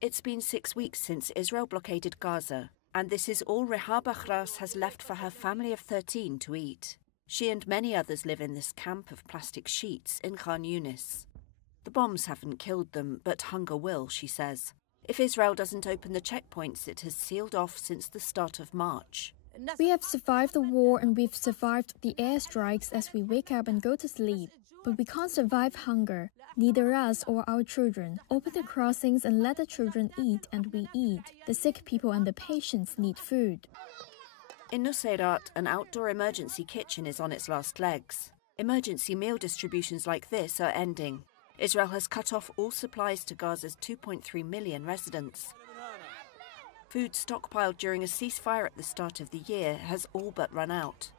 It's been 6 weeks since Israel blockaded Gaza, and this is all Rehab Achras has left for her family of 13 to eat. She and many others live in this camp of plastic sheets in Khan Yunis. The bombs haven't killed them, but hunger will, she says. If Israel doesn't open the checkpoints it has sealed off since the start of March. We have survived the war and we've survived the airstrikes as we wake up and go to sleep. But we can't survive hunger, neither us or our children. Open the crossings and let the children eat, and we eat. The sick people and the patients need food. In Nusayrat, an outdoor emergency kitchen is on its last legs. Emergency meal distributions like this are ending. Israel has cut off all supplies to Gaza's 2.3 million residents. Food stockpiled during a ceasefire at the start of the year has all but run out.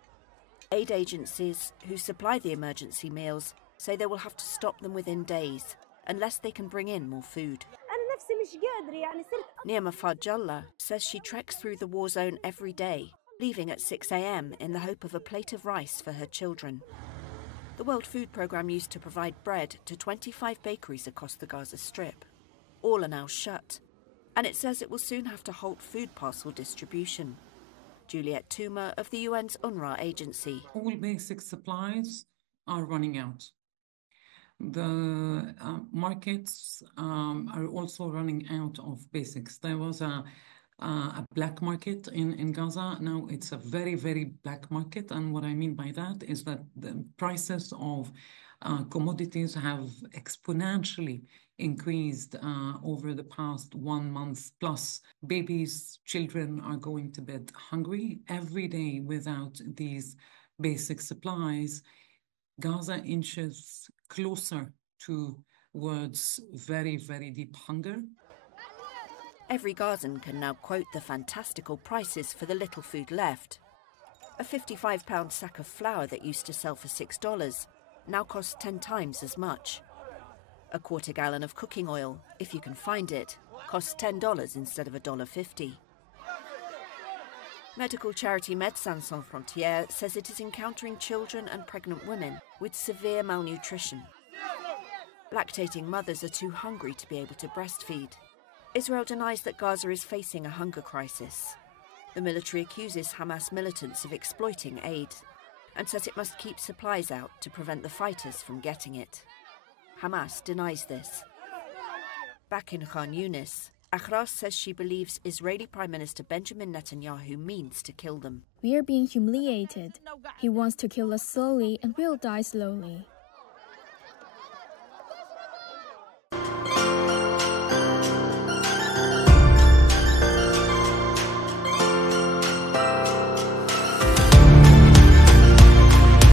Aid agencies who supply the emergency meals say they will have to stop them within days unless they can bring in more food. Nima Fadjallah says she treks through the war zone every day, leaving at 6 a.m. in the hope of a plate of rice for her children. The World Food Programme used to provide bread to 25 bakeries across the Gaza Strip. All are now shut, and it says it will soon have to halt food parcel distribution. Juliet Tuma of the UN's UNRWA agency. All basic supplies are running out. The markets are also running out of basics. There was a black market in Gaza. Now it's a very, very black market. And what I mean by that is that the prices of commodities have exponentially increased over the past 1 month plus. Babies, children are going to bed hungry every day without these basic supplies. Gaza inches closer towards very, very deep hunger. Every Gazan can now quote the fantastical prices for the little food left. A 55-pound sack of flour that used to sell for $6 now costs 10 times as much. A quarter gallon of cooking oil, if you can find it, costs $10 instead of $1.50. Medical charity Médecins Sans Frontières says it is encountering children and pregnant women with severe malnutrition. Lactating mothers are too hungry to be able to breastfeed. Israel denies that Gaza is facing a hunger crisis. The military accuses Hamas militants of exploiting aid and says it must keep supplies out to prevent the fighters from getting it. Hamas denies this. Back in Khan Yunis, Achras says she believes Israeli Prime Minister Benjamin Netanyahu means to kill them. We are being humiliated. He wants to kill us slowly and we'll die slowly.